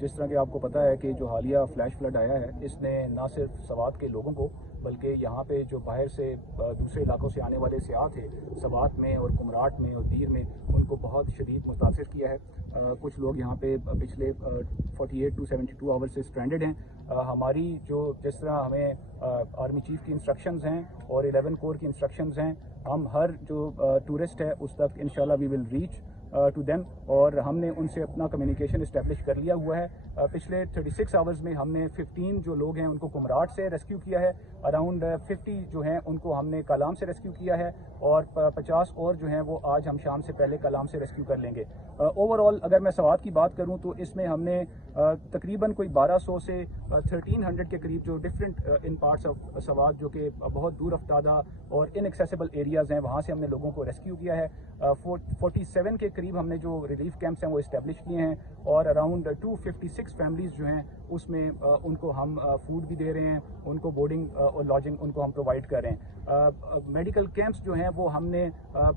جس طرح کہ آپ کو پتہ ہے کہ جو حالیہ فلیش فلڈ آیا ہے اس نے نہ صرف سوات کے لوگوں کو بلکہ یہاں پہ جو باہر سے دوسرے علاقوں سے آنے والے سیاح تھے سوات میں اور کمراٹ میں اور دیر میں ان کو بہت شدید متاثر کیا ہے۔ کچھ لوگ یہاں پہ پچھلے 48 to 72 آور سے اسٹرینڈڈ ہیں۔ ہماری جو جس طرح ہمیں آرمی چیف کی انسٹرکشنز ہیں اور 11 کور کی انسٹرکشنز ہیں، ہم ہر جو ٹورسٹ ہے اس تک انشاءاللہ وی ول ریچ ٹو دیم، اور ہم نے ان سے اپنا کمیونیکیشن اسٹیبلش کر لیا ہوا ہے۔ پچھلے 36 آورز میں ہم نے 15 جو لوگ ہیں ان کو کمراٹ سے ریسکیو کیا ہے، اراؤنڈ 50 جو ہیں ان کو ہم نے کالام سے ریسکیو کیا ہے، اور 50 اور جو ہیں وہ آج ہم شام سے پہلے کالام سے ریسکیو کر لیں گے۔ اوور آل اگر میں سوات کی بات کروں تو اس میں ہم نے تقریباً کوئی 1200 سے 1300 کے قریب جو different in parts of Swat جو کہ بہت دور افتادہ اور ان ایکسیسیبل ایریاز ہیں وہاں سے ہم نے لوگوں کو ریسکیو کیا ہے۔ 47 کے قریب ہم نے جو ریلیف کیمپس ہیں وہ اسٹیبلش کیے ہیں، اور اراؤنڈ 256 فیملیز جو ہیں اس میں ان کو ہم فوڈ بھی دے رہے ہیں، ان کو بورڈنگ اور لاڈجنگ ان کو ہم پرووائڈ کر رہے ہیں۔ میڈیکل کیمپس جو ہیں وہ ہم نے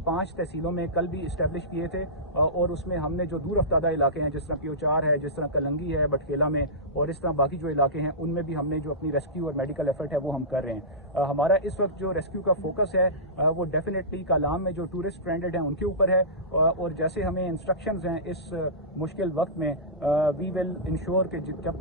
5 تحصیلوں میں کل بھی اسٹیبلش کیے تھے، اور اس میں ہم نے جو دور افتادہ علاقے ہیں جس طرح پیوچار ہے، جس طرح کلنگی ہے بٹکیلا میں، اور اس طرح باقی جو علاقے ہیں ان میں بھی ہم نے جو اپنی ریسکیو اور میڈیکل ایفرٹ ہے وہ ہم کر رہے ہیں۔ ہمارا اس وقت جو ریسکیو کا فوکس ہے وہ ڈیفینیٹلی کالام میں جو ٹورسٹ اسٹرینڈڈ ہیں ان کے اوپر ہے، اور جیسے ہمیں انسٹرکشنز ہیں اس مشکل وقت میں وی ول انشور کہ جب